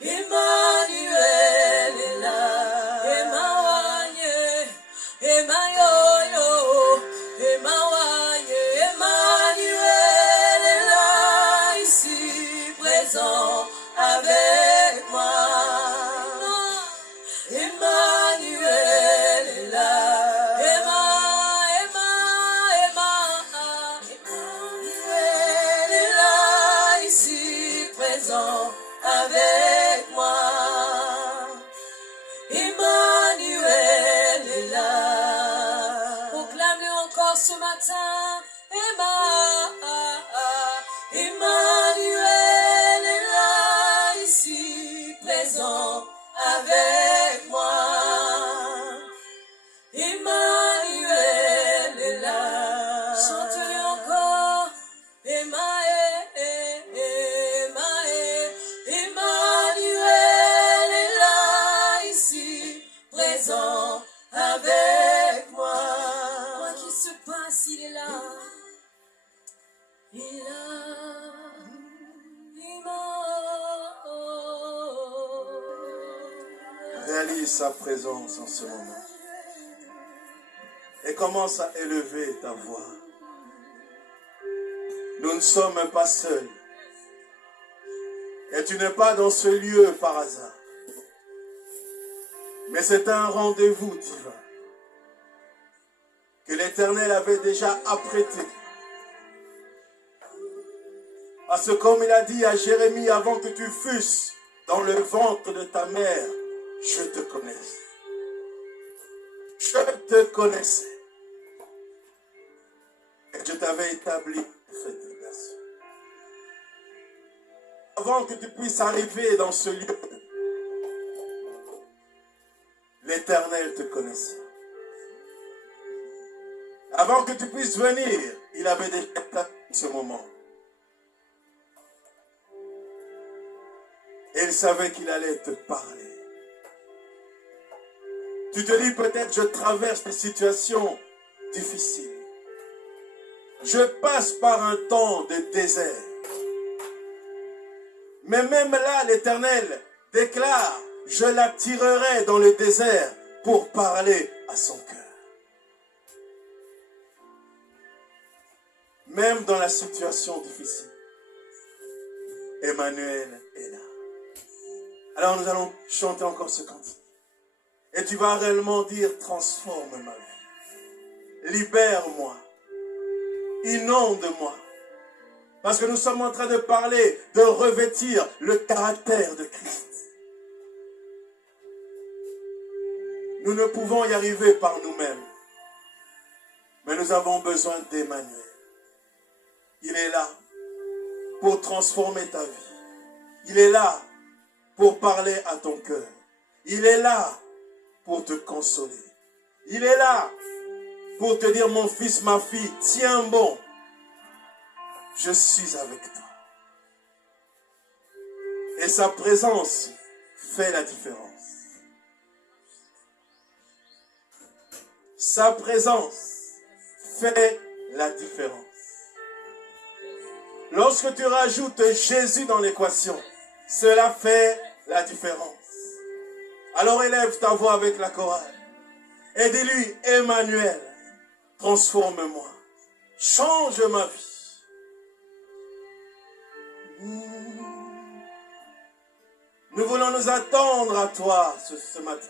Emmanuel est là. Emmanuel, Emmanuel, Emmanuel est là, ici présent avec moi. Emmanuel est là. Emmanuel est là, ici présent avec moi. Emmanuel est là. Proclame-le encore ce matin. Emmanuel est là, ici présent avec moi. Emmanuel est là. Chante-le encore. Emmanuel est là, ici présent avec moi. Quoi qu'il se passe, il est là. Il est là. Réalise sa présence en ce moment. Et commence à élever ta voix. Nous ne sommes pas seuls. Et tu n'es pas dans ce lieu par hasard. Mais c'est un rendez-vous divin que l'Éternel avait déjà apprêté. Parce que comme il a dit à Jérémie, avant que tu fusses dans le ventre de ta mère, je te connaissais. Je te connaissais. Et je t'avais établi cette nation. Avant que tu puisses arriver dans ce lieu, l'Éternel te connaissait. Avant que tu puisses venir, il avait déjà établi ce moment. Et il savait qu'il allait te parler. Tu te dis peut-être je traverse des situations difficiles. Je passe par un temps de désert. Mais même là, l'Éternel déclare, je l'attirerai dans le désert pour parler à son cœur. Même dans la situation difficile, Emmanuel est là. Alors nous allons chanter encore ce cantique. Et tu vas réellement dire, transforme ma vie. Libère-moi. Inonde-moi. Parce que nous sommes en train de parler, de revêtir le caractère de Christ. Nous ne pouvons y arriver par nous-mêmes. Mais nous avons besoin d'Emmanuel. Il est là pour transformer ta vie. Il est là pour parler à ton cœur. Il est là pour te consoler. Il est là pour te dire, mon fils, ma fille, tiens bon. Je suis avec toi. Et sa présence fait la différence. Sa présence fait la différence. Lorsque tu rajoutes Jésus dans l'équation, cela fait la différence. Alors élève ta voix avec la chorale et dis-lui, Emmanuel, transforme-moi, change ma vie. Nous voulons nous attendre à toi ce matin.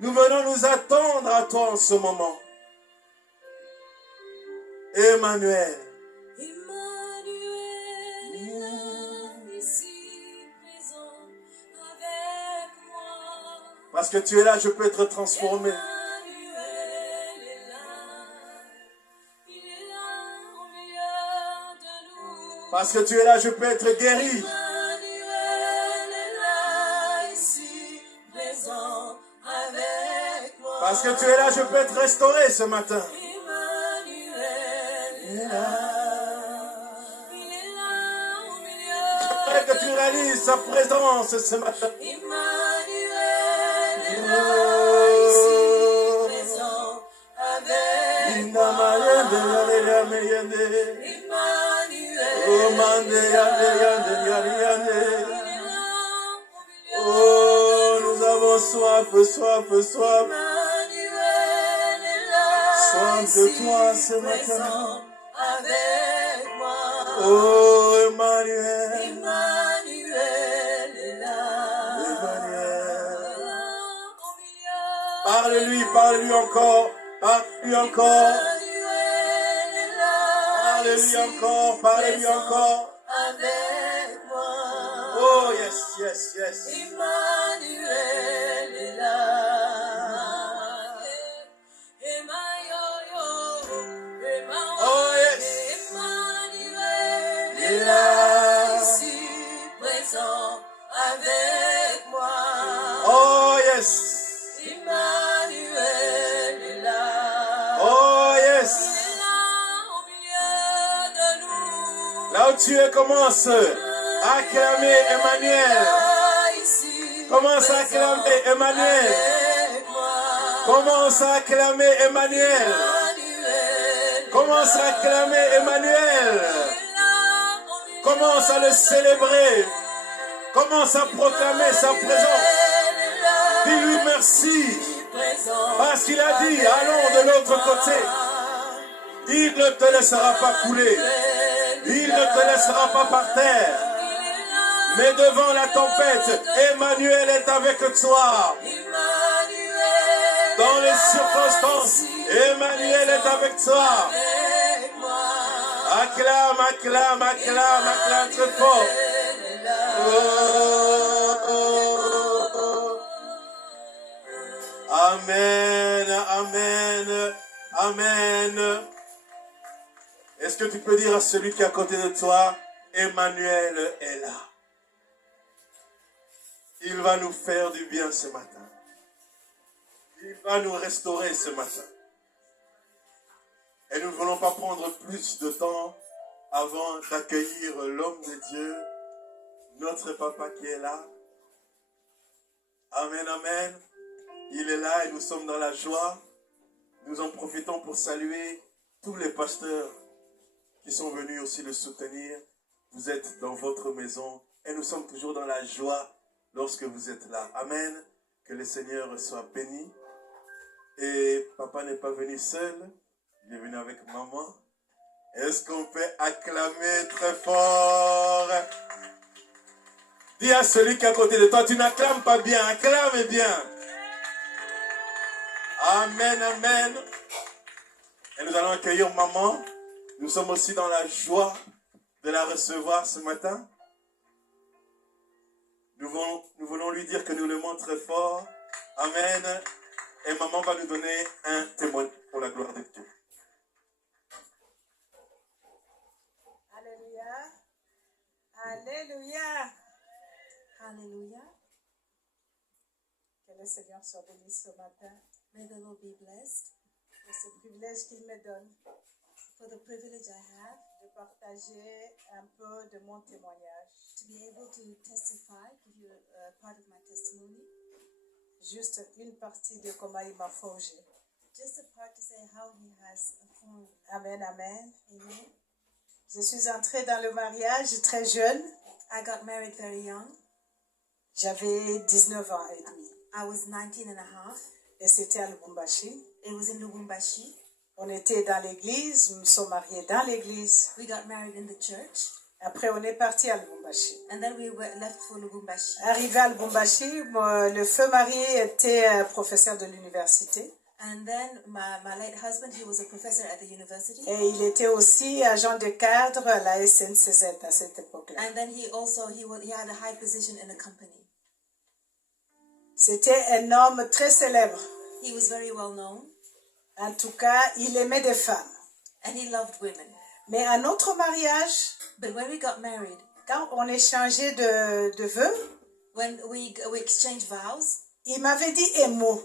Nous venons nous attendre à toi en ce moment. Emmanuel. Parce que tu es là, je peux être transformé. Parce que tu es là, je peux être guéri. Parce que tu es là, je peux être restauré ce matin. J'aimerais que tu réalises sa présence ce matin. soif, soif. Emmanuel est là, Soif de ici, toi ce matin. présent avec moi. Oh, Emmanuel. Emmanuel est là. Emmanuel. Au milieu Parle-lui, parle-lui encore. Parle-lui encore. Emmanuel est là, Parle-lui ici, encore, parle-lui présent encore. avec moi. Oh, yes, yes, yes. Emmanuel est là. Oh, yes. Emmanuel Il est est là, là. ici, présent avec moi. Oh, yes. Emmanuel est là. Oh, yes. Il est là au milieu de nous. Là où tu es, commence à acclamer Emmanuel. Commence à acclamer Emmanuel. Commence à acclamer Emmanuel. Commence à acclamer Emmanuel. Commence à le célébrer. Commence à proclamer sa présence. Dis-lui merci. Parce qu'il a dit, allons de l'autre côté. Il ne te laissera pas couler. Il ne te laissera pas par terre. Mais devant la tempête, Emmanuel est avec toi. Dans les circonstances, Emmanuel est avec toi. Acclame, acclame, acclame, acclame très fort. Oh, oh, oh. Amen, amen, amen. Est-ce que tu peux dire à celui qui est à côté de toi, Emmanuel est là. Il va nous faire du bien ce matin. Il va nous restaurer ce matin. Et nous ne voulons pas prendre plus de temps avant d'accueillir l'homme de Dieu, notre papa qui est là. Amen, amen. Il est là et nous sommes dans la joie. Nous en profitons pour saluer tous les pasteurs qui sont venus aussi le soutenir. Vous êtes dans votre maison et nous sommes toujours dans la joie lorsque vous êtes là. Amen. Que le Seigneur soit béni. Et papa n'est pas venu seul. Il est venu avec maman. Est-ce qu'on peut acclamer très fort? Dis à celui qui est à côté de toi, tu n'acclames pas bien, acclame bien. Amen, amen. Et nous allons accueillir maman. Nous sommes aussi dans la joie de la recevoir ce matin. Nous voulons lui dire que nous l'aimons très fort. Amen. Et maman va nous donner un témoin pour la gloire de Dieu. Alléluia. Alléluia. Alléluia. Que le Seigneur soit béni ce matin May the Lord be blessed pour ce privilège qu'il me donne for the privilege I have de partager un peu de mon témoignage. to be able to testify, give you a part of my testimony. Juste une partie de comment il m'a forgé. Just a part to say how he has formed. Amen, amen. Amen. Je suis entrée dans le mariage très jeune. I got married very young. J'avais 19 ans et demi. I was 19 and a half. Et c'était à Lubumbashi. It was in Lubumbashi. On était dans l'église, nous nous sommes mariés dans l'église. We got married in the church. Après, on est parti à Lubumbashi. And then we left for Lubumbashi. Arrivé à Lubumbashi, le feu mari était professeur de l'université. And then my late husband, he was a professor at the university. Et il était aussi agent de cadre à la SNCZ à cette époque-là. And then he had a high position in a company. C'était un homme très célèbre. He was very well known. En tout cas, il aimait des femmes. And he loved women. Mais à notre mariage, But when we got married, quand on échangeait de vœux, when we exchanged vows, il m'avait dit un mot.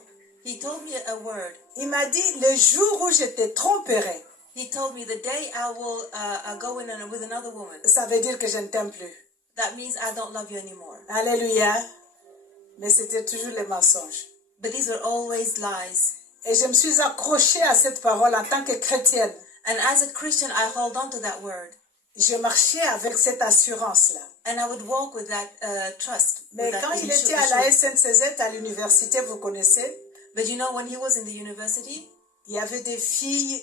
he told me a word. Il m'a dit, le jour où je te tromperai, He told me the day I will go in with another woman, ça veut dire que je ne t'aime plus. that means I don't love you anymore. Alléluia. Mais c'était toujours les mensonges. But these were always lies. Et je me suis accrochée à cette parole en tant que chrétienne. And as a Christian, I hold on to that word. je marchais avec cette assurance-là. And I would walk with that trust. Mais with that quand il assurance. était à la SNCZ, à l'université, vous connaissez, But you know, when he was in the university, il y avait des filles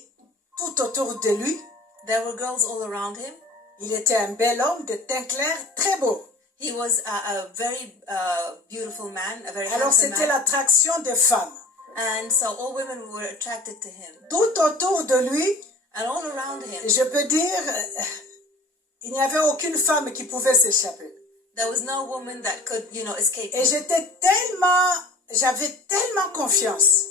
tout autour de lui. there were girls all around him. Il était un bel homme, de teint clair, très beau. He was a very beautiful man, a very Alors handsome c'était man. l'attraction des femmes. And so all women were attracted to him. Tout autour de lui, And all around him, je peux dire, il n'y avait aucune femme qui pouvait s'échapper. there was no woman that could, escape Et him. j'avais tellement confiance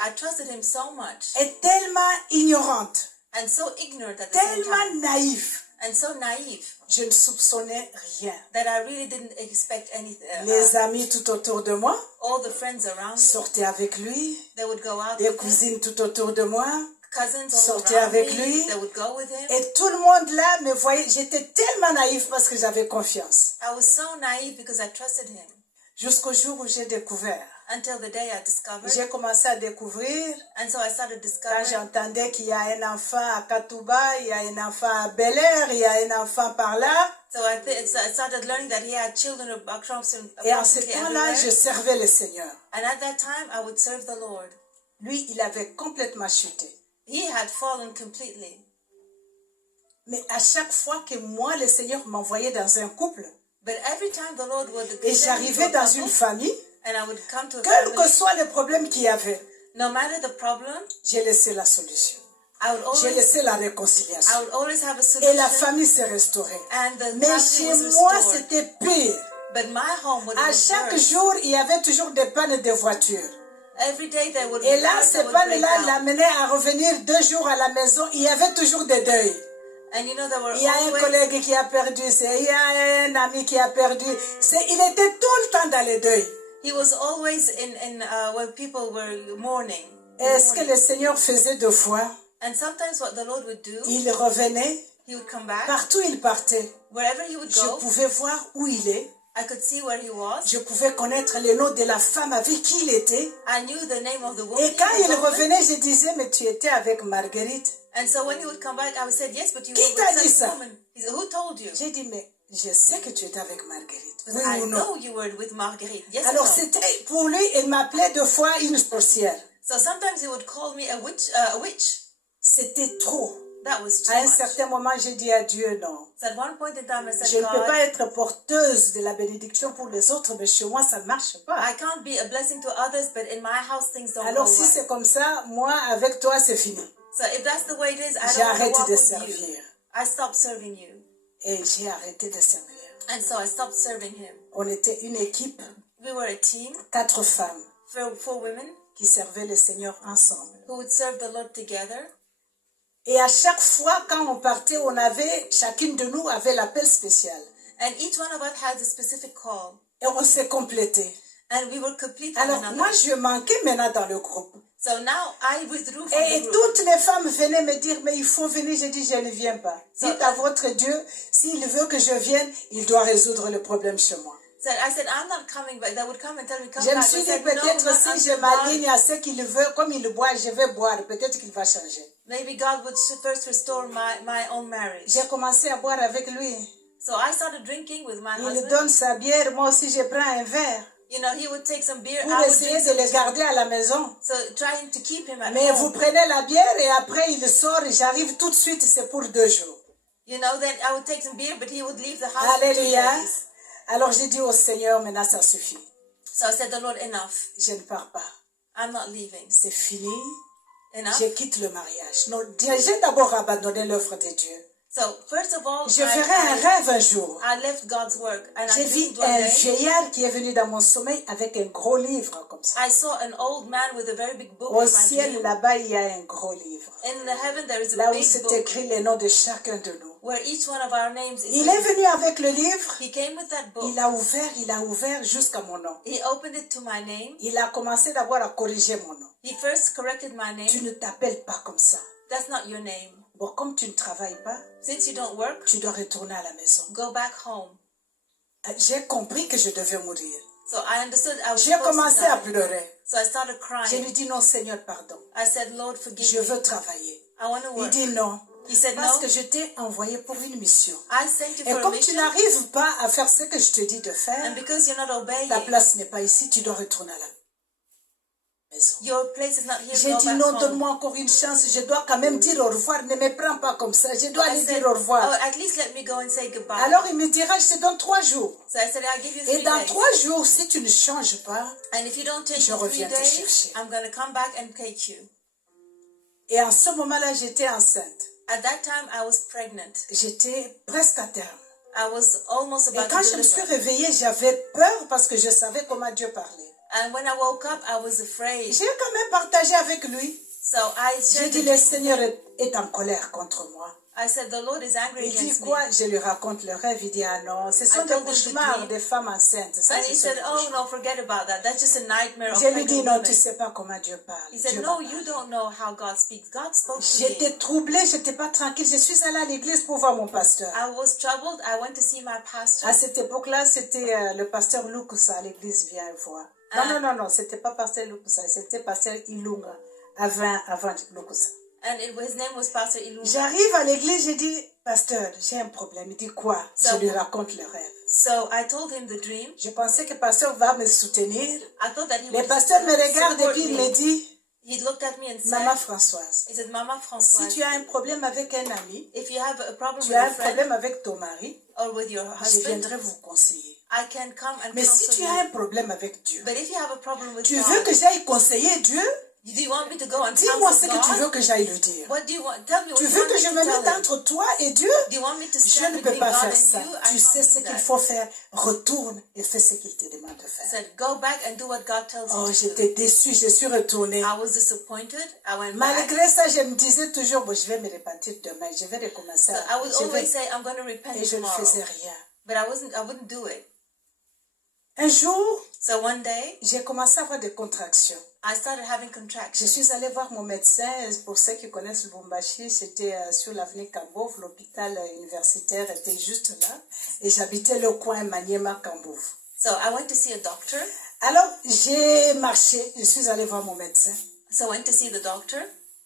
I trusted him so much et tellement ignorante, and so ignorant at the same tellement time naïve. and so naive Je ne soupçonnais rien. that I really didn't expect anything. Les amis tout autour de moi All the friends around me, sortaient avec lui, they would go out des with him. cousines tout autour de moi. Cousins all sortaient around avec me, lui. they would go with him. Et tout le monde là me voyait. J'étais tellement naïve parce que j'avais confiance. I was so naive because I trusted him Jusqu'au jour où j'ai découvert. until the day I discovered. J'ai commencé à découvrir And so I started quand discovering. j'entendais qu'il y a un enfant à Katouba, il y a un enfant à Bel Air, il y a un enfant par là. So I started learning that he had children across Et en ce approximately temps-là, je everywhere. servais le Seigneur. And at that time, I would serve the Lord. Lui, il avait complètement chuté. He had fallen completely. Mais à chaque fois que moi, le Seigneur m'envoyait dans un couple, But every time the Lord would et send me to j'arrivais a dans couple, une famille, and I would come to a quel que family, soit le problème qu'il y avait, no matter the problem, j'ai laissé la solution. I would J'ai always, laissé la I réconciliation. would always have a Et la solution. famille s'est restaurée. And the Mais family chez was moi, restored. c'était pire. But my home was À even chaque worse. jour, il y avait toujours des pannes de voiture. Every day there would be Et là, cars ces that would break pannes-là down. l'amenaient à revenir 2 jours à la maison. Il y avait toujours des deuils. And there were Il y a un always, collègue qui a perdu, il y a un ami qui a perdu. Il était tout le temps dans les deuils. he was always in where people were mourning. Et ce que le Seigneur faisait 2 fois, And sometimes what the Lord would do, il revenait, he would come back. partout il partait. Wherever he would Je go, pouvais voir où il est. I could see where he was. Je pouvais connaître le nom de la femme avec qui il était. I knew the name of the woman. Et quand he was il with. revenait, je disais, mais tu étais avec Marguerite. And so when he would come back, I would say, yes, but you Qui were t'a with dit such ça? woman. He said, who told you? J'ai dit, mais je sais que tu étais avec Marguerite. Because Oui I ou non? know you were with Marguerite. Yes or Alors no? c'était, pour lui, il m'appelait 2 fois une sorcière. So sometimes he would call me a witch. C'était trop. That was too À un much. certain moment, j'ai dit à Dieu, non. So at one point in time, I said, Je ne peux God, pas être porteuse de la bénédiction pour les autres, mais chez moi, ça ne marche pas. I can't be a blessing to others, but in my house things don't Alors go si right. c'est comme ça, moi, avec toi, c'est fini. So if that's the way it is, I J'ai don't want to arrêté walk de with servir. you. I stopped serving you. Et j'ai arrêté de servir. And so I stopped serving him. On était une équipe, We were a team, 4 femmes, four women, qui servaient le Seigneur ensemble. who would serve the Lord together. Et à chaque fois, quand on partait, chacune de nous avait l'appel spécial. And each one of us had a specific call. Et on s'est complété. And we were complete one Alors another. moi, je manquais maintenant dans le groupe. So now I withdrew from Et the group. toutes les femmes venaient me dire, mais il faut venir. J'ai dit, je ne viens pas. Dites à votre Dieu, s'il veut que je vienne, il doit résoudre le problème chez moi. So I said, I'm not coming back. They would come and tell me, come Je me back. suis I dit, said, no, peut-être not si je until m'aligne God, à ce qu'il veut, comme il boit, je vais boire. Peut-être qu'il va changer. maybe God would first restore my own marriage. J'ai commencé à boire avec lui. So I started drinking with my Il husband. donne sa bière, moi aussi je prends un verre. He would take some beer. Pour I would essayer drink de some le too. garder à la maison. So trying to keep him at Mais home. vous prenez la bière et après il sort et j'arrive tout de suite, c'est pour 2 jours. Then I would take some beer, but he would leave the house for 2 Alléluia. days. Alors j'ai dit au Seigneur, maintenant ça suffit. So I said, the Lord, enough. Je ne pars pas. I'm not leaving. C'est fini. Enough. Je quitte le mariage. Non, j'ai d'abord abandonné l'œuvre de Dieu. So first of all, Je ferai un rêve un jour. I left God's work and J'ai I vu dreamed one un day. vieillard qui est venu dans mon sommeil avec un gros livre comme ça. I saw an old man with a very big book Au in front of ciel, me. là-bas, il y a un gros livre. In the heaven, there is a Là où big c'est book écrit les noms de chacun de nous. where each one of our names is Il est written. venu avec le livre. He came with that book. Il a ouvert jusqu'à mon nom. He opened it to my name. Il a commencé d'abord à corriger mon nom. He first corrected my Tu name. ne t'appelles pas comme ça. That's not your name. Bon, comme tu ne travailles pas, Since you don't work, tu dois retourner à la maison. go back home. J'ai compris que je devais mourir. So I understood I was J'ai supposed to commencé à die. pleurer. So I started Je crying. lui dis non, Seigneur, pardon. I said, Lord, forgive Je me. veux travailler. I want to Il work. dit non. He said, Parce no, que je t'ai envoyé pour une mission. I sent you Et for a comme tu mission. n'arrives pas à faire ce que je te dis de faire, And because you're not obeying, ta place n'est pas ici, tu dois retourner à la maison. your place is not here. J'ai Go dit back non, home. donne-moi encore une chance, je dois quand même dire au revoir, ne me prends pas comme ça, je dois I aller said, dire au revoir. oh, at least let me go and say goodbye. Alors il me dira, je te donne 3 jours. So I said, I'll give you Et 3 dans days. 3 jours, si tu ne changes pas, And if you don't take je the 3 reviens te days, chercher. I'm going to come back and take you. et en ce moment-là, j'étais enceinte. At that time, I was pregnant. J'étais presque à terme. I was almost Et about quand to je me suis deliver. réveillée, j'avais peur parce que je savais comment Dieu parlait. And when I woke up, I was afraid. J'ai quand même partagé avec lui. So I J'ai shared dit, the le dream. Seigneur est en colère contre moi. I said, the Lord is angry Il dit against me. quoi? Je lui raconte le rêve. Il dit, ah non, ce sont I des told him the cauchemars dream. des femmes enceintes. Ça, And ce he sont said, des oh cauchemars. no, forget about that. That's just a nightmare of Je lui dis, pregnant non, women. tu ne sais pas comment Dieu parle. He said, Dieu no, m'a you parlé. don't know how God speaks. God spoke to J'étais me. troublée, je n'étais pas tranquille. Je suis allée à l'église pour voir mon pasteur. I was troubled. I went to see my pastor. À cette époque-là, c'était le pasteur Lukusa à l'église Viens voir. Non, c'était pas pasteur Lukusa, c'était pasteur Ilunga avant Lukusa. And his name was Pastor Ilunga. J'arrive à l'église, je dis, pasteur, j'ai un problème. Il dit quoi? Je lui raconte le rêve. So I told him the dream. Je pensais que le pasteur va me soutenir. I thought that he Le would pasteur me regarde et support puis il me. me dit, He looked at me and said, Maman Françoise, he said, Mama si Françoise, tu as un problème avec un ami, if you have a problem tu with as a un friend problème avec ton mari, or with your je husband, viendrai vous conseiller. I can come and Mais si counsel tu you. as un problème avec Dieu, But if you have a problem with tu God, veux que j'aille conseiller Dieu? do you want me to go and Dis-moi ce counsel que tu God? veux que j'aille lui dire. What do you want? Tell me what Tu you veux want que me je to me tell mette him. entre toi et Dieu? Do you want me to Je stand ne peux between pas God faire and ça. you? I Tu can't sais ce do qu'il that. faut faire. Retourne et fais ce qu'il te demande de He faire. said, go back and do what God tells Oh, you to do. j'étais déçue. Je suis retournée. I was disappointed. I went back. Malgré ça, je me disais toujours, bon, je vais me repentir demain. Je vais recommencer. So I would Je vais- always say, I'm going to repent Et je ne tomorrow. faisais rien. But I wouldn't do it. Un jour, So one day, j'ai commencé à avoir des contractions. I started having Je contractions. suis allée voir mon médecin. Pour ceux qui connaissent Lubumbashi, c'était sur l'avenue Kambov. L'hôpital universitaire était juste là. Et j'habitais le coin Maniema-Kambov. So I went to see a doctor. Alors, j'ai marché. Je suis allée voir mon médecin. So I went to see the doctor.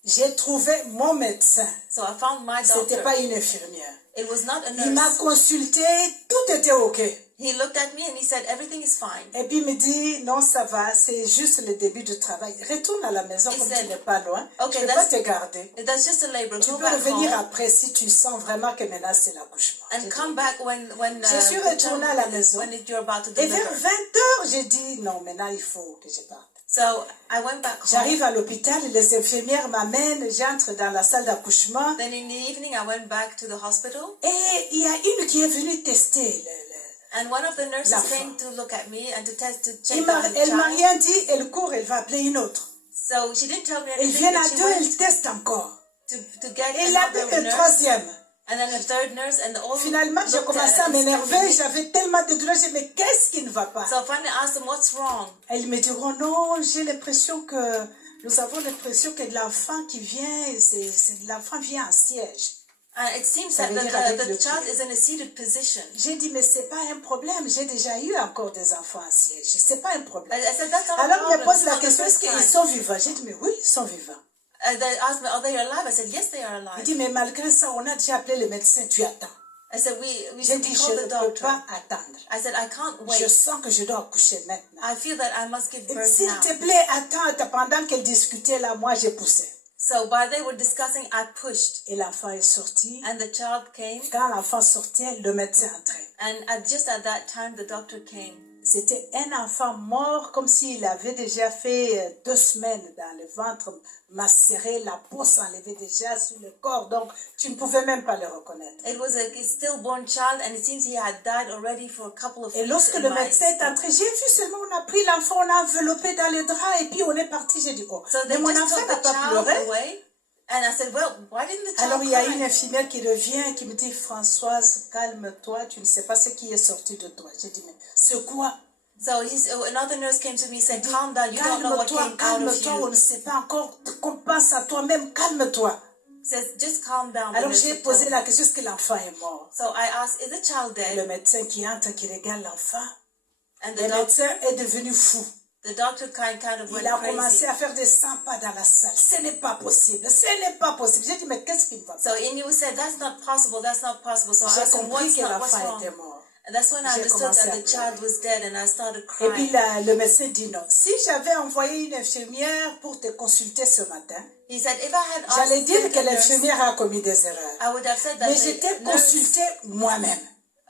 J'ai trouvé mon médecin. So I found my C'était doctor. pas une infirmière. It was not a Il m'a nurse. consulté. Tout était OK. He looked at me and he said, everything is fine. Et puis il me dit, non, ça va, c'est juste le début du travail. Retourne à la maison He comme said, tu n'es pas loin. okay, Je ne peux that's- pas te garder. That's just a labor. Tu Go peux back revenir home après si tu sens vraiment que maintenant c'est l'accouchement. and come back when Je suis retournée à la maison. you're about to Et vers deliver. 20h, j'ai dit, non, maintenant il faut que je parte. So I went back home. J'arrive à l'hôpital, les infirmières m'amènent, j'entre dans la salle d'accouchement. Then in the evening, I went back to the hospital. Et il y a une qui est venue tester. And one of the nurses L'enfant. came to look at me and to check Elle m'a on the m'a child. rien dit, elle court, elle va appeler une autre. So she didn't tell me Elle anything, vient à but she deux, went elle teste encore. to get Elle appelle another le nurse. troisième. And then a third nurse, and all Finalement, j'ai looked commencé à at- m'énerver, j'avais tellement de douleurs, j'ai dit, mais qu'est-ce qui ne va pas? So finally I asked them, what's wrong? Elles me diront, non, j'ai l'impression que, nous avons l'impression que l'enfant qui vient, l'enfant vient en siège. It seems Ça that veut dire avec the le child pied. is in a seated position. J'ai dit, mais c'est pas un problème, j'ai déjà eu encore des enfants en siège, c'est pas un problème. I said, that's not a Alors, il me problem. pose It's la not the question, est-ce first qu'ils time. sont vivants? J'ai dit, mais oui, ils sont vivants. They asked me, are they alive? I said, yes, they are Il alive. dit, mais malgré ça, on a déjà appelé le médecin, tu attends. I said, we J'ai dit, je called ne the peux doctor. pas attendre. I said, I can't Je wait. sens que je dois accoucher maintenant. I feel that I must give birth S'il now. te plaît, attends, pendant qu'elle discutait là, moi j'ai poussé. So while they were discussing, I pushed. Et l'enfant est sorti. And the child came. Quand l'enfant sortait, le médecin entrait. And just at that time, the doctor came. C'était un enfant mort, comme s'il avait déjà fait 2 semaines dans le ventre, macéré, la peau s'enlevait déjà sur le corps, donc tu ne pouvais même pas le reconnaître. It was a stillborn child, and it seems he had died already for a couple of Et weeks. lorsque in le my médecin est entré, j'ai vu seulement, on a pris l'enfant, on a enveloppé dans les draps, et puis on est parti. J'ai dit, oh, So mais they mon just enfant took n'a the pas child pleuré. away. And I said, well, why didn't the child Alors il y a une cry? infirmière qui revient et qui me dit, Françoise, calme-toi, tu ne sais pas ce qui est sorti de toi. J'ai dit, mais c'est quoi? So another nurse came to me and said, calm down, you don't know what Calme-toi, came out of calme-toi, on you. ne sait pas encore, pense à toi-même, calme-toi. Says, just calm down. the Alors nurse j'ai would posé tell la me. question, est-ce que l'enfant est mort? So I asked, is the child Le dead? médecin qui entre, qui regarde l'enfant, And le the doctor, médecin est devenu fou. The doctor kind of went Il a crazy. commencé à faire des 100 pas dans la salle. Ce n'est pas possible. Ce n'est pas possible. J'ai dit, mais qu'est-ce qu'il va So faire? Inu said, that's not possible, that's not possible. So I J'ai asked him, compris what's que wrong? l'enfant était mort. And that's when I J'ai understood commencé that à the pleurer. child was dead, and I started Et puis crying. le médecin dit non. Si j'avais envoyé une infirmière pour te consulter ce matin, He said, if I had j'allais asked dire que the nurse, l'infirmière a commis des erreurs. I would have said that Mais the j'étais nurse consultée moi-même.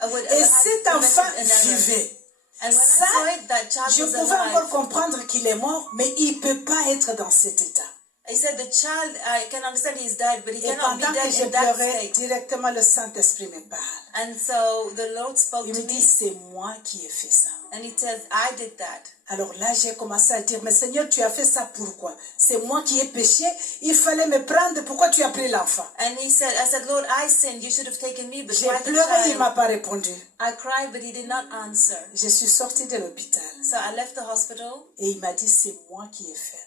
would Et have cet had enfant committed an error. vivait. And when Ça, I saw it, that child je was pouvais encore alive. comprendre qu'il est mort, mais il ne peut pas être dans cet état. He said, the child, I can understand he's died, but he Et cannot be pendant que dead je in that pleurais, state. directement le Saint-Esprit me parle. And so the Lord spoke Il to me dit, me, c'est moi qui ai fait ça. and he said, I did that. Alors là, j'ai commencé à dire, mais Seigneur, tu as fait ça pourquoi? C'est moi qui ai péché, il fallait me prendre, pourquoi tu as pris l'enfant? And I said, Lord, I sinned. You should have taken me, but J'ai why the pleuré, il ne m'a child? pas répondu. I cried, but he did not answer. Je suis sortie de l'hôpital So I left the hospital, et il m'a dit, c'est moi qui ai fait.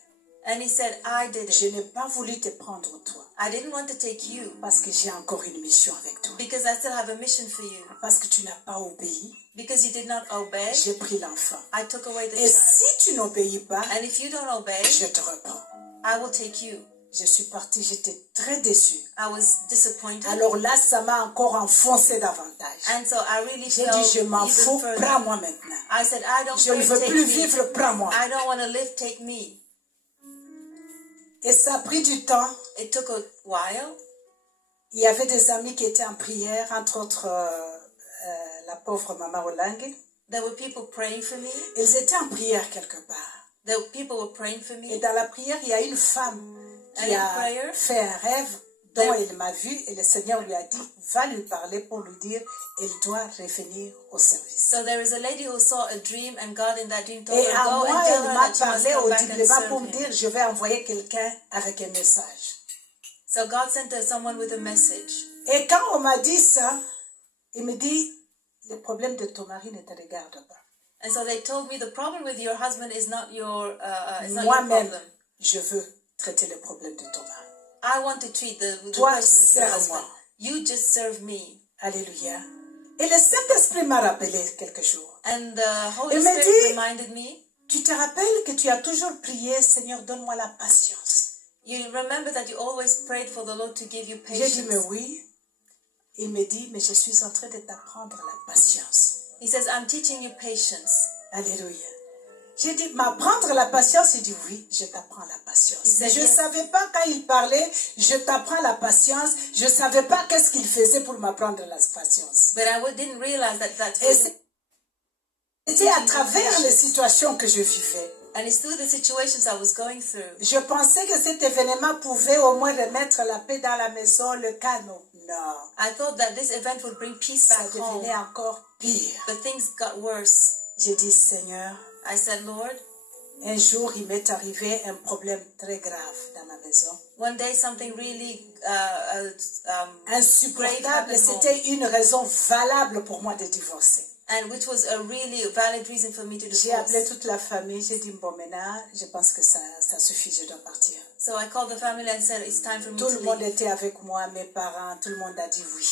and he said, I did Je it. n'ai pas voulu te prendre toi I didn't want to take you parce que j'ai encore une mission avec toi. because I still have a mission for you. Parce que tu n'as pas obéi, Because you did not obey, j'ai pris l'enfant. I took away the Et child. si tu n'obéis pas, And if you don't obey, je te reprends. I will take you. Je suis partie, j'étais très déçue. I was disappointed. Alors là, ça m'a encore enfoncé davantage. And so I really J'ai felt dit, je m'en even fous, further. prends-moi maintenant. I said, I don't Je ne care, veux take plus me. vivre, prends-moi. I don't want to live, take me. Et ça a pris du temps. It took a while. Il y avait des amis qui étaient en prière, entre autres la pauvre maman Olangue. There were people praying for me. Ils étaient en prière quelque part. The people were praying for Et me. dans la prière, il y a une femme qui And in a prayer, fait un rêve dont elle m'a vu et le Seigneur lui a dit, va lui parler pour lui dire, elle doit revenir au service. So there is a lady who saw a dream, and God in that dream told Et her, à go moi, and tell elle her m'a that she must parlé come back and audiblement pour serve me dire, him. je vais envoyer quelqu'un avec un message. So God sent her someone with a message. Et quand on m'a dit ça, il me dit, le problème de ton mari ne te regarde pas. And so they told me the problem with your husband is not your Moi-même, problem. je veux traiter le problème de ton mari. I want to treat the Toi, question of your serve-moi. husband. You just serve me. Alléluia. Et le Saint-Esprit m'a rappelé quelque chose. And the Holy Il me Spirit dit- reminded me, Tu te rappelles que tu as toujours prié, Seigneur, donne-moi la patience. you remember that you always prayed for the Lord to give you J'ai dit, mais patience. oui. Il me dit, mais je suis en train de t'apprendre la patience. He says, I'm teaching you patience. Alléluia. J'ai dit, m'apprendre la patience. Il dit, oui, je t'apprends la patience. Il Mais s'est je ne dit- savais pas quand il parlait, je t'apprends la patience. Je ne savais pas qu'est-ce qu'il faisait pour m'apprendre la patience. But I didn't realize that that's Et what c'était à travers les situations que je vivais. and it's through the situations I was going through. Je pensais que cet événement pouvait au moins remettre la paix dans la maison, le calme. Non, I thought that this event would bring peace ça back home, devenait encore pire. but things got worse. J'ai dit, Seigneur, I said, Lord, un jour, il m'est arrivé un problème très grave dans ma maison. one day something really Insupportable, et c'était une raison valable pour moi de divorcer. and which was a really valid reason for me to J'ai appelé divorce. toute la famille, j'ai dit, bon maintenant, je pense que ça suffit, je dois partir. So I called the family and said, it's time for me Tout to le monde leave. était avec moi, mes parents, tout le monde a dit oui.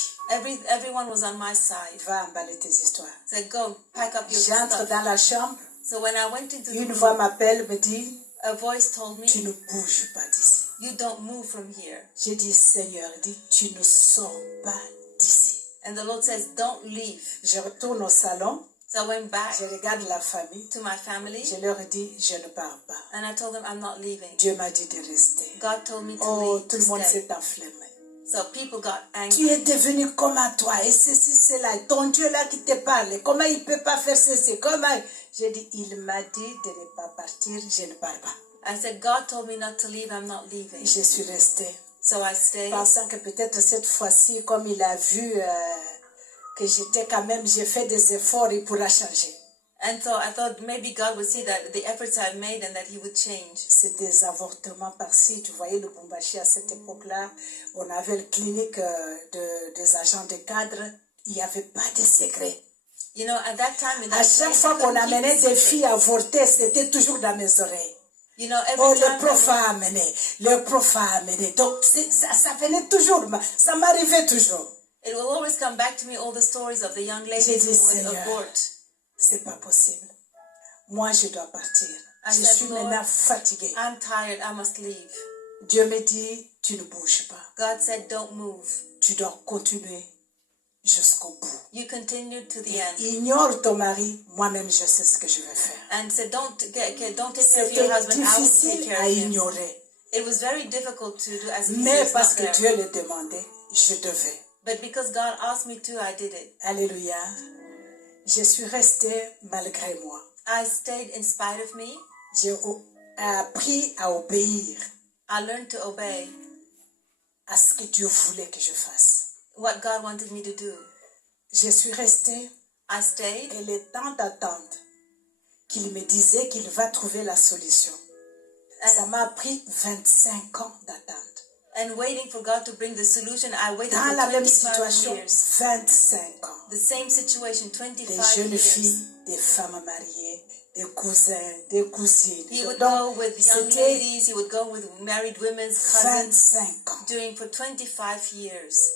Everyone was on my side. Va emballer tes histoires. Said, go, pack up your J'entre stuff. dans la chambre, So when I went into the une room, voix m'appelle, me dit, a voice told me, tu ne bouges pas d'ici. you don't move from here. J'ai dit, Seigneur, il dit, tu ne sors pas d'ici. And the Lord says, don't leave. Je retourne au salon, So I went back je regarde la famille, to my family je leur dis, je ne pars pas. and I told them I'm not leaving. Dieu m'a dit de rester. God told me to Oh, leave, tout to le monde stay. s'est enflammé. So people got Tu angry. es devenu comme à toi, et ceci, cela, ton Dieu là qui te parle, comment il ne peut pas faire ceci, comment... J'ai dit, il m'a dit de ne pas partir, je ne pars pas. I said, God told me not to leave, I'm not leaving. Je suis restée, So I stayed, pensant que peut-être cette fois-ci, comme il a vu que j'étais quand même, j'ai fait des efforts, il pourra changer. and so I thought maybe God would see that the efforts I made and that He would change. C'est des avortements par-ci. Tu voyais le Bumbashi à cette époque-là. On avait le clinique des agents de cadre. Il n'y avait pas de secret. You know, at that time, in À that chaque place, fois you qu'on couldn't keep amenait it des secret. filles avortées, c'était toujours dans mes oreilles. You know, Oh, every le time prof a amené. Le prof a amené. Donc, ça venait toujours. Ça m'arrivait toujours. it will always come back to me, all the stories of the young ladies J'ai dit, who would Seigneur, abort. c'est pas possible. moi je dois partir. I Je said, suis Lord, maintenant fatiguée. I'm tired, I must leave. Dieu me dit, tu ne bouges pas. God said, don't move. Tu dois continuer jusqu'au bout. You continue to the end. Ignore ton mari, moi-même je sais ce que je vais faire. And said, don't take care of your C'était husband, I will take difficile care à of him. ignorer. It was very difficult to do as if he Mais was parce not que there. Dieu le demandait, je devais. But because God asked me to, I did it. Alléluia. Je suis restée malgré moi. I stayed in spite of me. J'ai appris à obéir I learned to obey à ce que Dieu voulait que je fasse. what God wanted me to do. Je suis restée I stayed, et le temps d'attente qu'il me disait qu'il va trouver la solution. Ça m'a pris 25 ans d'attente. and waiting for God to bring the solution. I waited Dans for la même 25 situation, years. 25 ans. The same situation, Des 25 jeunes years. filles, des femmes mariées, des cousins, des cousines. He would Donc, go with young c'était ladies, he would go with married women's cousins 25 ans. doing for 25 years.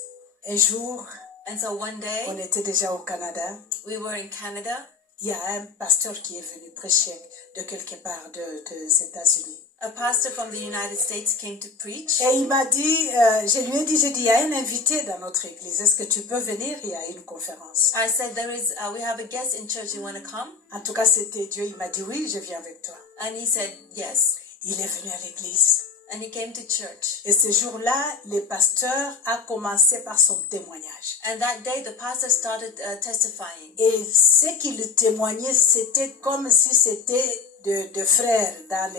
Un jour, And so one on day, était déjà au Canada. we were in Canada. Il y a un pasteur qui est venu prêcher de quelque part des États-Unis. A pastor from the United States came to preach. Et il m'a dit, je lui ai dit, il y a un invité dans notre église. Est-ce que tu peux venir? Il y a une conférence. I said, we have a guest in church, you want to come? En tout cas, c'était Dieu. Il m'a dit, oui, je viens avec toi. And he said, yes. Il est venu à l'église. And he came to church. Et ce jour-là, le pasteur a commencé par son témoignage. And that day, the pastor started testifying. Et ce qu'il témoignait, c'était comme si c'était de frères dans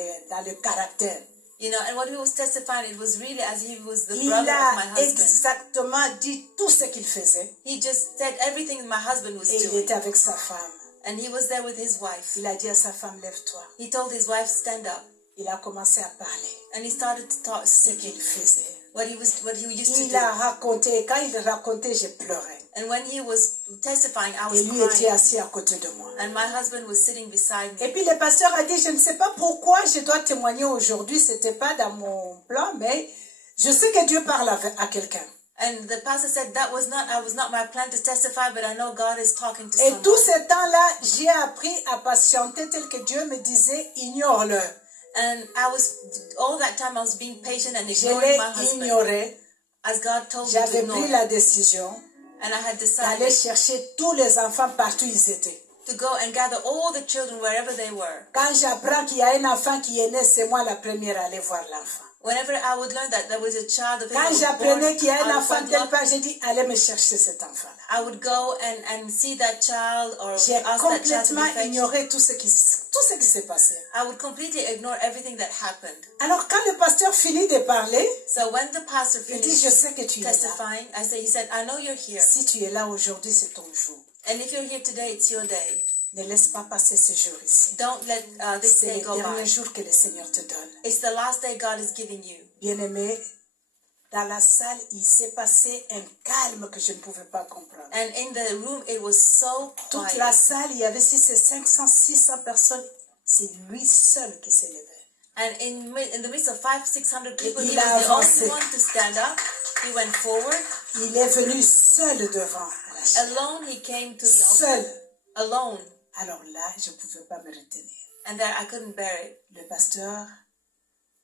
le caractère. You know, and what he was testifying, it was really as if he was the Il brother of my a husband. exactement dit tout ce qu'il faisait. He just said everything my husband was Et il doing. était avec sa femme. And he was there with his wife. Il a dit à sa femme, lève-toi. He told his wife, stand up. Il a commencé à parler. And he started to talk, Ce speaking qu'il faisait. what he used to Il do. a raconté. Et quand il racontait, je pleurais. And when he was testifying, I Et was lui était crying. assis à côté de moi. And my husband was sitting beside me. Et puis le pasteur a dit, je ne sais pas pourquoi je dois témoigner aujourd'hui. C'était pas dans mon plan, mais je sais que Dieu parle à quelqu'un. And the pastor said I was not my plan to testify, but I know God is talking to Et someone. tout ce temps-là, j'ai appris à patienter tel que Dieu me disait, ignore-le. And all that time I was being patient and Je ignoring l'ai my husband. ignoré. As God told me to J'avais ignore. pris la décision And I had d'aller decided chercher tous les enfants partout où ils étaient. to go and gather all the children wherever they were. Quand j'apprends qu'il y a un enfant qui est né, c'est moi la première à aller voir l'enfant. Whenever I would learn that there was a child of his Quand that was j'apprenais born qu'il y a un out of enfant tel wedlock, part, j'ai dit, allez me chercher cet enfant-là. I would go and see that child or J'ai ask that child to complètement be fetched. ignoré tout ce qui s'est passé. I would completely ignore everything that happened. Alors quand le pasteur finit de parler, So when the pastor il dit, finished je sais que tu es là. testifying, he said, I know you're here. Si tu es là aujourd'hui, c'est ton jour. And if you're here today, it's your day. Ne laisse pas passer ce jour ici. Don't let this C'est day le go dernier by. jour que le Seigneur te donne. It's the last day God is giving you. Bien-aimé, dans la salle, il s'est passé un calme que je ne pouvais pas comprendre. And in the room, it was so Toute la quiet. salle, il y avait 500, 600 personnes. C'est lui seul qui s'est levé. And in the midst of 500-600 people, he Il a was the avancé. only one to stand up. He went forward. Il est venu seul devant à la chaire. Alone, he came to the altar. Seul. Alone. Alors là, je ne pouvais pas me retenir. And there, I couldn't bear it. Le pasteur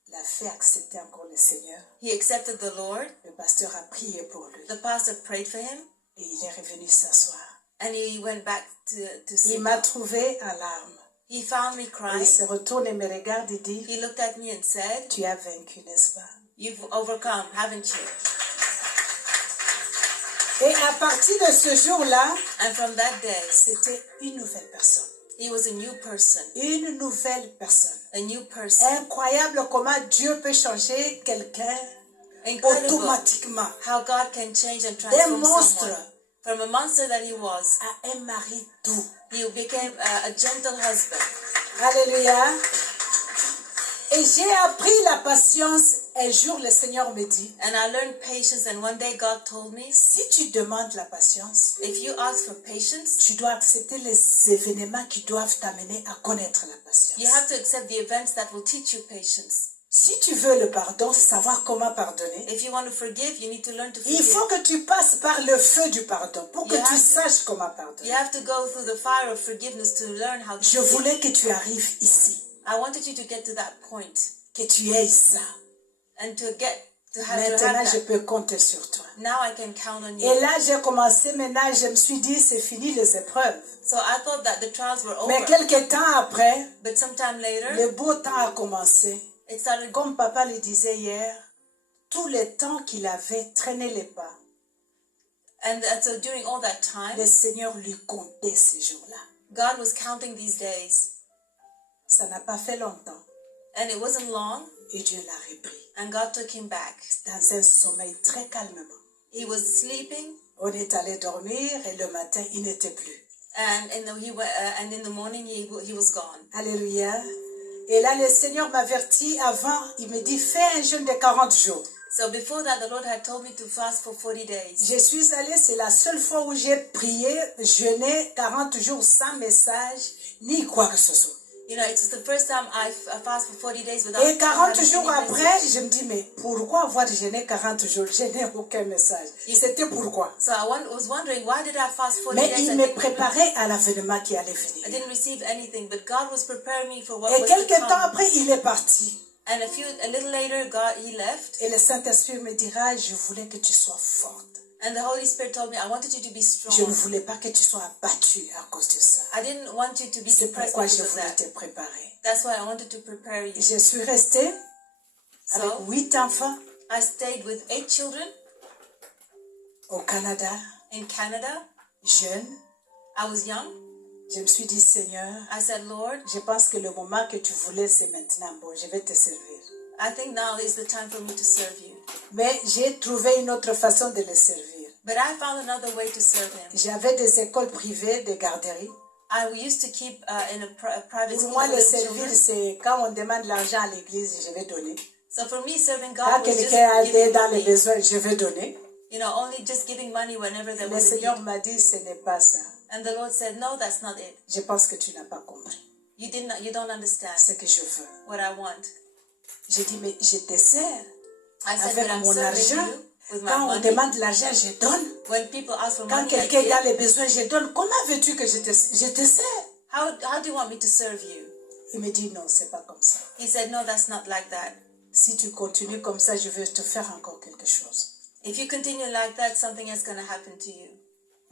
l'a fait accepter encore le Seigneur. He accepted the Lord. Le pasteur a prié pour lui. The pastor prayed for him. Et il est revenu s'asseoir. And he went back to Il sit m'a down. trouvé en larmes. He found me Et crying. il se retourne et me regarde et dit, He looked at me and said, tu as vaincu, n'est-ce pas? you've overcome, haven't you? Et à partir de ce jour-là, And from that day, c'était une nouvelle personne. he was a new person. Une nouvelle personne. A new person. Incroyable comment Dieu peut changer quelqu'un Incredible automatiquement. how God can change and D'un transform monstre someone. From a monster that he was, à un mari doux. he became a gentle husband. Alléluia. Et j'ai appris la patience. Un jour, le Seigneur me dit, And I learned patience, and one day God told me, si tu demandes la patience, if you ask for patience, tu dois accepter les événements qui doivent t'amener à connaître la patience. you have to accept the events that will teach you patience. Si tu veux le pardon, savoir comment pardonner, If you want to forgive, you need to learn to il forgive. faut que tu passes par le feu du pardon pour que You tu have to- saches comment You pardonner. have to go through the fire of forgiveness to learn how to Je forgive. voulais que tu arrives ici, I wanted you to get to that point que tu aies ça. and to have Maintenant, je that. peux compter sur toi. Now I can count on you. Et là, j'ai commencé, maintenant, je me suis dit, c'est fini les épreuves. So I thought that the trials were Mais over. quelques temps après, But sometime later, le beau temps a commencé. it started. Comme papa le disait hier, tout le temps qu'il avait traîné les pas, And so during all that time, le Seigneur lui comptait ces jours-là. God was counting these days. Ça n'a pas fait longtemps. And it wasn't long, Et Dieu l'a repris and God took him back. dans un sommeil très calmement. He was sleeping, On est allé dormir et le matin, il n'était plus. and in the morning he was gone. Alléluia. Et là, le Seigneur m'avertit avant, il me dit, fais un jeûne de 40 jours. So before that, the Lord had told me to fast for 40 days. Je suis allée, c'est la seule fois où j'ai prié, jeûné 40 jours sans message, ni quoi que ce soit. You know, it's the first time I fast for 40 days without Et 40 having jours any après, message. je me dis, mais pourquoi avoir jeûné 40 jours? Je n'ai aucun message. C'était pourquoi. So I was wondering, why did I fast 40 Mais days? il me préparait à l'avènement qui allait I venir. didn't receive anything, but God was preparing me for what Et was to quelques temps come. après, il est parti. And a little later, he left, Et le Saint-Esprit me dira, je voulais que tu sois forte. and the Holy Spirit told me, I wanted you to be Je ne strong. voulais pas que tu sois abattue à cause de ça. I didn't want you to be C'est depressed pourquoi because je of voulais that. te préparer. That's why I wanted to prepare you. Je suis restée avec So 8 enfants I stayed with 8 children au Canada, in Canada. jeune. I was young. Je me suis dit, Seigneur, I said, Lord, je pense que le moment que tu voulais, c'est maintenant. Bon, je vais te servir. I think now is the time for me to serve you. Mais j'ai trouvé une autre façon de le servir. But I found another way to serve him. J'avais des écoles privées, des garderies. I used to keep in a private Pour school moi, for le little servir, children. c'est quand on demande l'argent à l'église, je vais donner. So for me, serving Quand God was just quelqu'un a giving été dans les money. besoins, je vais donner. You know, only just giving money whenever there Le was a Seigneur need. m'a dit, ce n'est pas ça. And the Lord said, no, that's not it. Je pense que tu n'as pas compris You don't understand ce que je veux. what I want. J'ai dit, mais je te sers I said, avec but I'm mon serving argent. you with my Quand on money. demande l'argent, je donne. When people ask for Quand money, I quelqu'un give. a les besoins, je donne. Comment veux-tu que je te sers? How do you want me to serve you? Il me dit, non, c'est pas comme ça. He said, no, that's not like that. Si tu continues comme ça, je vais te faire encore quelque chose. If you continue like that, something is going to happen to you.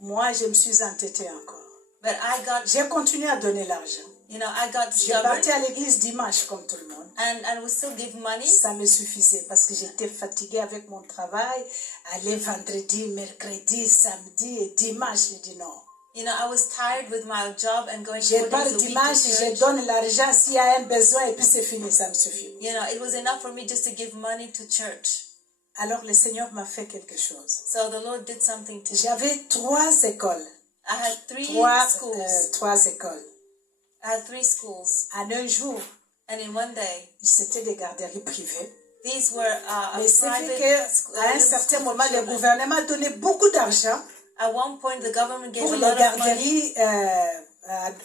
Moi, je me suis entêtée encore. But J'ai continué à donner l'argent. I got Je stubborn partais à l'église dimanche comme tout le monde. and I would still give money. Ça me suffisait parce que j'étais fatiguée avec mon travail. Aller vendredi, mercredi, samedi et dimanche, je dis non. You know, I was tired with my job and going Je 4 pars days a week dimanche, to je church. donne l'argent s'il y a un besoin et puis c'est fini, ça me suffit. You know, it was enough for me just to give money to church. Alors le Seigneur m'a fait quelque chose. So the Lord did something to me. J'avais 3 écoles. I had schools. 3 écoles. I had 3 schools. En un jour, And in one day, c'était des garderies privées. these were Mais c'est fait private schools. qu'à un certain moment, le gouvernement donnait beaucoup d'argent At one point, the government gave pour a les lot of money garderies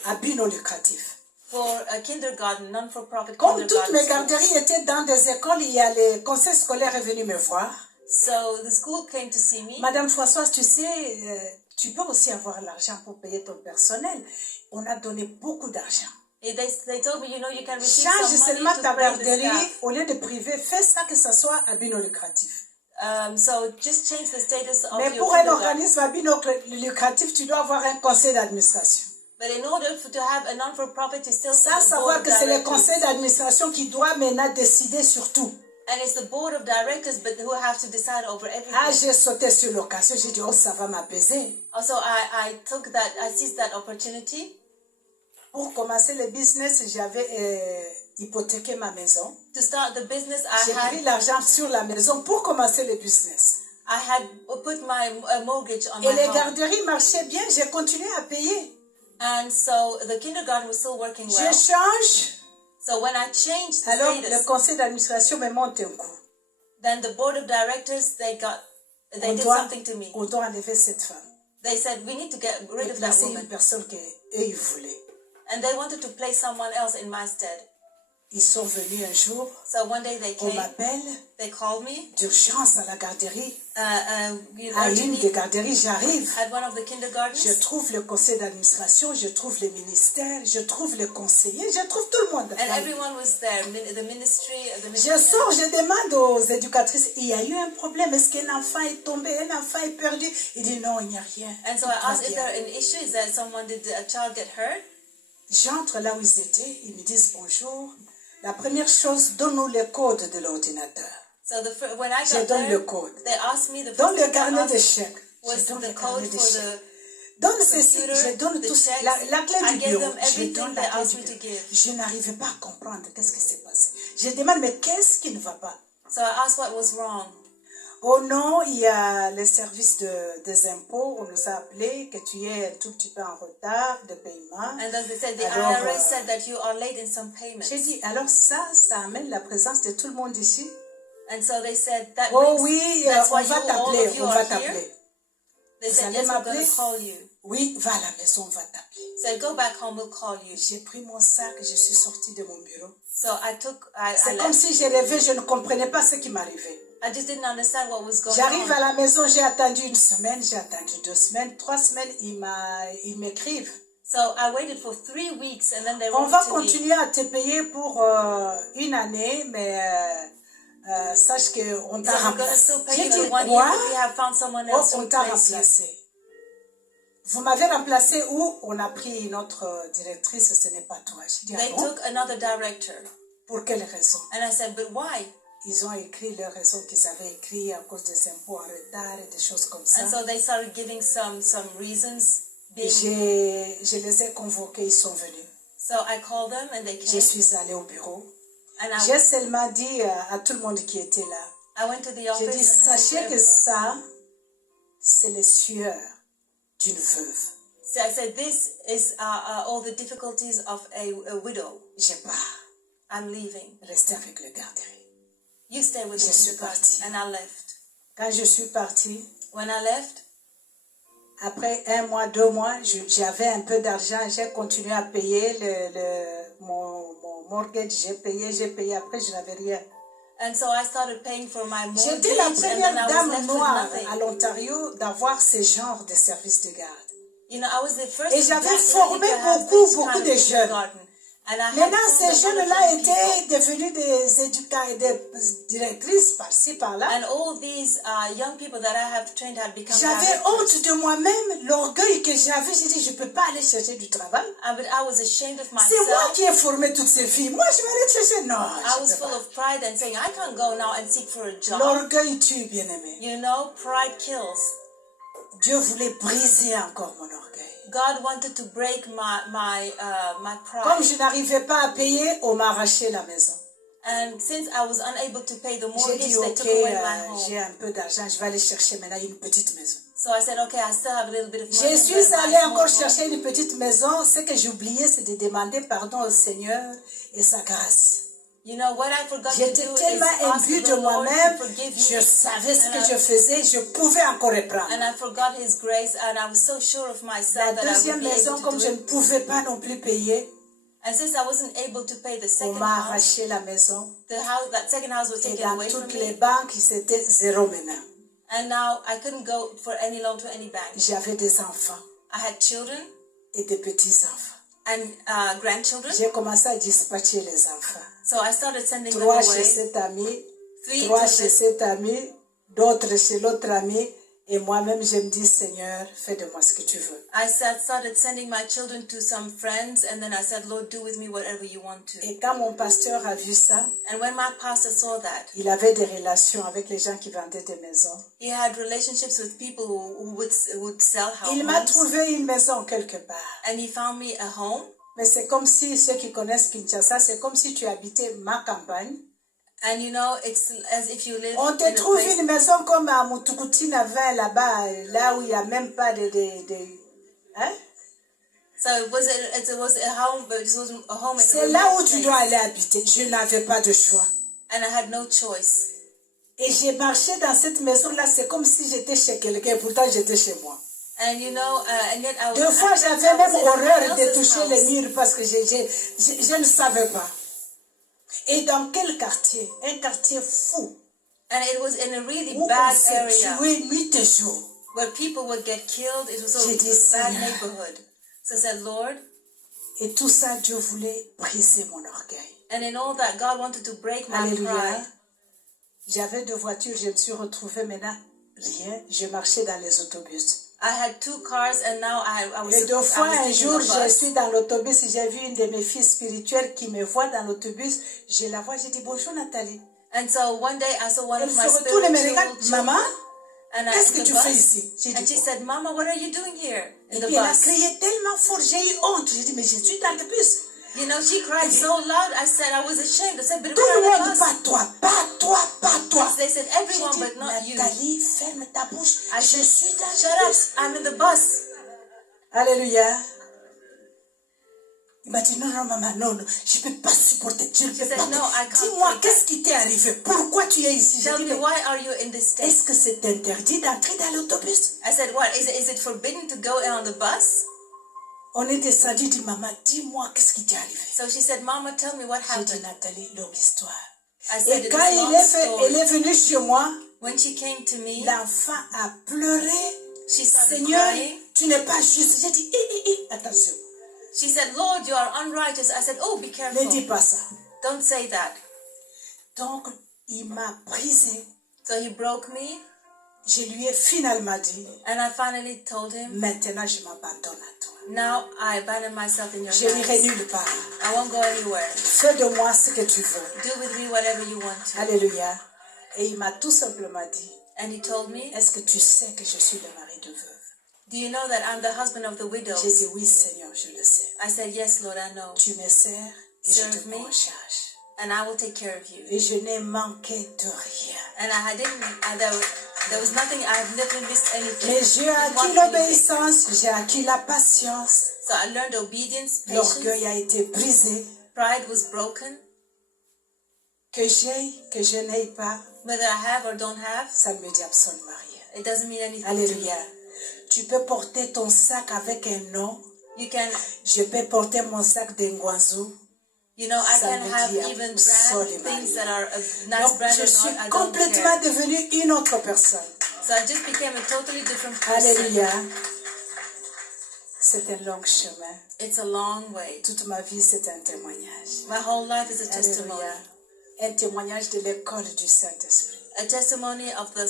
à but non lucratif. for a kindergarten, non-for-profit Comme toutes kindergarten. mes schools. garderies étaient dans des écoles, il y a le conseil scolaire est venu me voir. So the school came to see me. Madame Françoise, tu sais, tu peux aussi avoir l'argent pour payer ton personnel. On a donné beaucoup d'argent. They told me, you know, you can receive Change some money seulement to ta pay the garderie, staff. au lieu de privé, fais ça que ça soit à but non lucratif. So just change the status of Mais your pour un kindergarten. organisme à but non lucratif, tu dois avoir un conseil d'administration. But in order to have a non-for-profit, you still Ça, have a board savoir of que c'est le directors. conseil d'administration qui doit maintenant décider sur tout. And it's the board of directors, but who have to decide over everything. Ah, j'ai sauté sur l'occasion, j'ai dit, oh, ça va m'apaiser. Also, I seized that opportunity. Pour commencer le business, j'avais hypothéqué ma maison. To start the business, J'ai pris l'argent sur la maison pour commencer le business. I had put my mortgage on Et my les home. garderies marchaient bien, j'ai continué à payer. And so the kindergarten was still working Je well. change, So when I changed the alors le status, conseil d'administration me monte un coup. then the board of directors, they did something to me. On doit enlever cette femme. They said, we need to get rid Et of that placer une woman. personne qu'eux, ils voulaient. And they wanted to place someone else in my stead. Ils sont venus un jour, So one day they on came, m'appelle they called me, d'urgence à la garderie. À urgently une des garderies, j'arrive. at one of the kindergartens. Je trouve le conseil d'administration, je trouve les ministères, je trouve les conseillers, je trouve tout le monde. And everyone was there, the ministry, Je sors, je demande aux éducatrices, il y a eu un problème, est-ce qu'un enfant est tombé, un enfant est perdu? Il dit non, il n'y a rien. And so Tout I va asked if bien. there an issue, is that did a child get hurt? J'entre là où ils étaient, ils me disent bonjour. La première chose, donne-nous le code de l'ordinateur. So when I Je got donne there, le code. they asked me the Donne first le thing they carnet de asked chèques. was Je donne the le code carnet de for chèques. the Donne ceci, computer, je donne the tout. checks. La clé I du gave bureau, them je everything donne they la clé asked du me to bureau. give. Je n'arrivais pas à comprendre qu'est-ce qui s'est passé. Je demande, mais qu'est-ce qui ne va pas? So I asked what was wrong. Oh non, il y a le service des impôts, on nous a appelé que tu es un tout petit peu en retard de paiement. And as they said, the Alors, IRA said that you are late in some payments. J'ai dit, alors ça amène la présence de tout le monde ici. And so they said that Oh brings, oui, that's on why va you, all t'appeler, of you on are va here. t'appeler. They Vous said, allez yes, we're going m'appeler? to call you. Oui, va à la maison, on va t'appeler. Said, go back home, we'll call you. J'ai pris mon sac et je suis sortie de mon bureau. So I C'est comme left. si je rêvais, je ne comprenais pas ce qui m'arrivait. I just didn't understand what was going J'arrive on. à la maison, j'ai attendu une semaine, j'ai attendu 2 semaines, 3 semaines, ils m'écrivent. So I waited for 3 weeks and then they On wrote va to me. continuer à te payer pour une année, mais sache qu'on t'a So we're going to remplacé. still pay J'ai you dit, the 1 year, quoi? but we have found someone Oh, else to on t'a replace you. remplacé. Vous m'avez remplacé où? On a pris une autre directrice, ce n'est pas toi. J'ai dit, ah They bon? took another director. Pour quelle raison? And I said, but why? Ils ont écrit leurs raisons qu'ils avaient écrites à cause des impôts en retard et des choses comme ça. And so they started giving some reasons. Et je les ai convoqués, ils sont venus. So I called them and they Je came. suis allée au bureau. And J'ai seulement dit à tout le monde qui était là, I went to the j'ai office dit, and I said sachez to que everyone, ça, c'est les sueurs d'une veuve. so I said, this is all the difficulties of a widow. Je pars, I'm leaving. restez avec le garderie. You stay with Je me. suis partie. And I left. Quand je suis partie, When I left, après 1 mois, 2 mois, j'avais un peu d'argent, j'ai continué à payer mon mortgage, j'ai payé, après je n'avais rien. and so I started paying for my mortgage, J'étais la and then première I was dame left with noire nothing. à l'Ontario d'avoir ce genre de service de garde. You know, I was the first Et j'avais black lady formé to have beaucoup this kind of de jeunes. kindergarten. And I had Maintenant, formed ces a lot of jeunes-là young people. étaient devenus des directrices par-ci, par-là. And all these young people that I have trained had become J'avais directors. honte de moi-même, l'orgueil que j'avais. J'ai dit, je ne peux pas aller chercher du travail. But I was ashamed of C'est moi myself. qui ai formé toutes ces filles. Moi, je vais aller chercher. Non, I je was peux full pas. of pride and saying, I can't go now and seek for a job. L'orgueil tue, bien-aimé. You know, pride kills. Dieu voulait briser encore mon orgueil. God wanted to break my Comme pride. je n'arrivais pas à payer, on m'a arraché la maison. And since I was unable to pay the J'ai mortgage, dit, they ok, took away my j'ai home. un peu d'argent, je vais aller chercher maintenant une petite maison. So I said, okay, I still have a little bit of money. Je I'm suis gonna buy allée a small encore home. chercher une petite maison. Ce que j'oubliais, c'est de demander pardon au Seigneur et sa grâce. You know, what I forgot to J'étais do is tellement ask imbue the de Lord moi-même, to forgive je me. savais ce And que I- je faisais, je pouvais encore reprendre. And I forgot His grace, and I was so sure of La myself that I deuxième would be maison, able to comme do je ne it. pouvais pas non plus payer, And since I wasn't able to pay the on second m'a house, arraché la maison. that second house was Et taken dans away from toutes les me. banques, c'était zéro maintenant. And now I couldn't go for any loan to any bank. J'avais des enfants I had children et des petits-enfants. and grandchildren. J'ai commencé à dispatcher les enfants. So I started sending them 3 chez away. cet ami, 3 3 to chez this, cet ami, d'autres chez l'autre ami. Et moi-même, je me dis, Seigneur, fais de moi ce que tu veux. I started sending my children to some friends, and then I said, Lord, do with me whatever you want to. Et quand mon pasteur a vu ça, And when my pastor saw that, il avait des relations avec les gens qui vendaient des maisons. he had relationships with people who would sell Il m'a homes. trouvé une maison quelque part. And he found me a home. Mais c'est comme si, ceux qui connaissent Kinshasa, c'est comme si tu habitais ma campagne. And you know, it's as if you live On in te a trouve place. une maison comme à Mutukutina 20 là-bas, là où il n'y a même pas de hein? So it was a home, but it wasn't a home. In a C'est là où remote tu place. dois aller habiter. Je n'avais pas de choix. And I had no choice. Et j'ai marché dans cette maison-là, c'est comme si j'étais chez quelqu'un, pourtant j'étais chez moi. And you know, and yet I was. Deux fois, I j'avais was même in horreur someone de else's toucher house. les murs parce que je ne savais pas. Et dans quel quartier? Un quartier fou. And it was in a really Où bad on s'est area tué nuit et jour. where people would get killed. It was a J'ai dit, bad Seigneur. neighborhood. So I said, Lord, Et tout ça, Dieu voulait briser mon orgueil. and in all that, God wanted to break my Alléluia. pride. J'avais 2 voitures, je me suis retrouvée maintenant. Rien, je marchais dans les autobus. I had 2 cars, and now I was Et 2 fois, un taking jour, a je bus. suis dans l'autobus, j'ai vu une de mes filles spirituelles qui me voit dans l'autobus. Je la vois, j'ai dit, bonjour Nathalie. And so one day I saw one Elle of se my retourne et me spiritual regarde, children, maman, and I qu'est-ce in que the tu fais bus, ici? J'ai and dit, she oh. said, Mama, what are you doing here in Et the puis elle a bus? crié tellement fort, j'ai eu honte. J'ai dit, mais je suis dans le bus. You know, she cried so loud. I said I was ashamed. I said, but Tout le we're in monde, the bus. pas toi, pas toi, pas toi. They said J'ai everyone, dit, but not you. Nathalie, ferme ta bouche. I Je said, suis dans shut le up, bus. I'm in the bus. Alléluia. Il m'a dit, non, non, maman, non, non, je ne peux pas supporter. Je ne peux said, pas. "No, I can't Dis-moi, take qu'est-ce qui t'est arrivé? Pourquoi tu es ici? J'ai Tell dit, me, mais why are you in this state? est-ce que c'est interdit d'entrer dans l'autobus? I said, what? Is it forbidden to go on the bus? On est descendu, dit, maman, dis-moi, qu'est-ce qui t'est arrivé? So she said, Mama, tell me what J'ai dit, happened. Nathalie, longue histoire. I said, Et it quand is a long story. elle est venue chez moi, When she came to me, l'enfant a pleuré. she started Seigneur, crying. tu n'es pas juste. J'ai dit, attention, She said, Lord, you are unrighteous. I said, oh, be ne careful. dis pas ça. Don't say that. Donc, il m'a brisé. So he broke me, Je lui ai finalement dit, and I finally told him, maintenant je m'abandonne à toi. now I abandon myself in your Je n'irai hands. nulle part. I won't go anywhere. Fais de moi ce que tu veux. Do with me whatever you want to. Alléluia. Et il m'a tout simplement dit, And he told me, est-ce que tu sais que je suis le mari de veuve? do you know that I'm the husband of the widows? J'ai dit, oui Seigneur, je le sais. I said, yes, Lord, I know. Tu me sers et je Serve te me. prends en charge. And I will take care of you. Et je n'ai manqué de rien. And there was nothing, I've never missed anything. Mais j'ai Didn't acquis want anything. l'obéissance, j'ai acquis la patience. So I learned obedience, patience. L'orgueil a été brisé. Pride was broken. Que j'ai, que je n'ai pas, Whether I have or don't have, ça ne me dit absolument rien. it doesn't mean anything to Alléluia. me. Tu peux porter ton sac avec un nom. You can, Je peux porter mon sac d'Engwanzou. you know, I Ça can me have dit even brand absolument things that are a nice Donc, brand je or suis not, I don't complètement care. devenue une autre personne. So I just became a totally different person. Alléluia. C'est un long chemin. It's a long way. Toute ma vie, c'est un témoignage. My whole life is a testimony. Alléluia. Un témoignage de l'école du Saint-Esprit. A testimony of the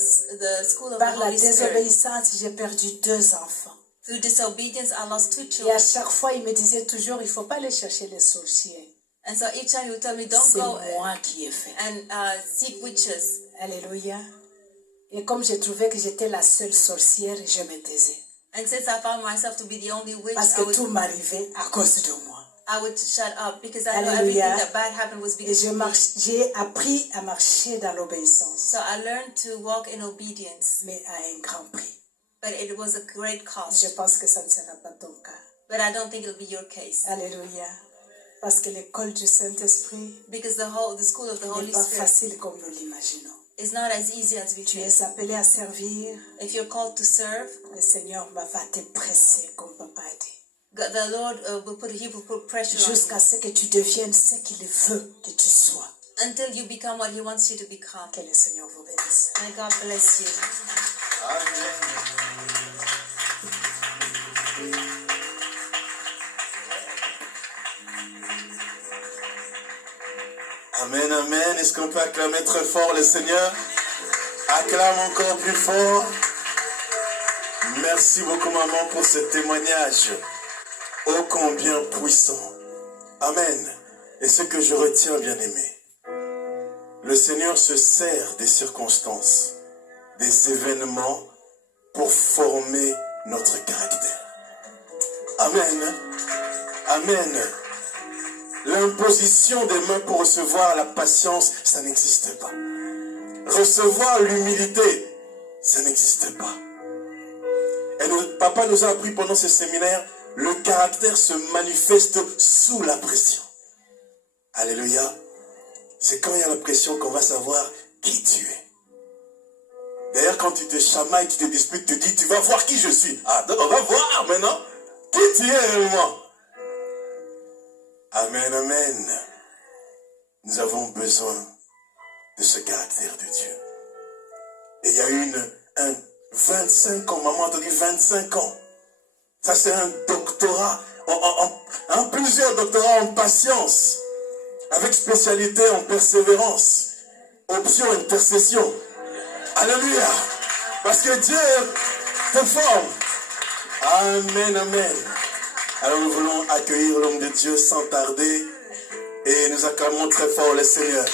school of the Par la Holy Spirit. désobéissance, j'ai perdu 2 enfants. Through disobedience, I lost 2 Et à children. chaque fois, il me disait toujours, il ne faut pas aller chercher les sorciers. And so each time he would tell me, don't C'est go moi qui ai fait. and seek witches. Alléluia. Et comme je trouvais que j'étais la seule sorcière, je me taisais. And since I found myself to be the only witch, Parce que tout m'arrivait à cause de moi. I would shut up because I know Alléluia. everything that bad happened was Et because of me. j'ai appris à marcher dans l'obéissance, So I learned to walk in obedience, mais à un grand prix. but it was a great cost. Je pense que ça ne sera pas ton cas. But I don't think it'll be your case Alléluia. Parce que l'école du Saint-Esprit because the school of the n'est Holy pas Spirit facile comme nous l'imaginons. is not as easy as we Tu think. es appelé à servir. If you're called to serve, Le Seigneur va te presser, comme papa a dit. the Lord He will put pressure on Jusqu'à ce que tu deviennes ce qu'il veut que tu sois. you until you become what He wants you to become. Que le Seigneur vous bénisse. May God bless you. Amen, amen. Est-ce qu'on peut acclamer très fort le Seigneur? Acclame encore plus fort. Merci beaucoup, maman, pour ce témoignage ô combien puissant. Amen. Et ce que je retiens, bien aimé, le Seigneur se sert des circonstances, des événements pour former notre caractère. Amen. Amen. L'imposition des mains pour recevoir la patience, ça n'existe pas. Recevoir l'humilité, ça n'existe pas. Et papa nous a appris pendant ce séminaire, le caractère se manifeste sous la pression. Alléluia. C'est quand il y a la pression qu'on va savoir qui tu es. D'ailleurs, quand tu te chamailles, tu te disputes, tu te dis, tu vas voir qui je suis. Ah, donc on va voir maintenant qui tu es réellement. Amen, amen. Nous avons besoin de ce caractère de Dieu. Et il y a eu un 25 ans, maman a dit 25 ans. Ça c'est un doctorat, plusieurs doctorats en patience, avec spécialité en persévérance, option intercession. Alléluia. Parce que Dieu te forme. Amen, amen. Alors nous voulons accueillir l'homme de Dieu sans tarder et nous acclamons très fort le Seigneur.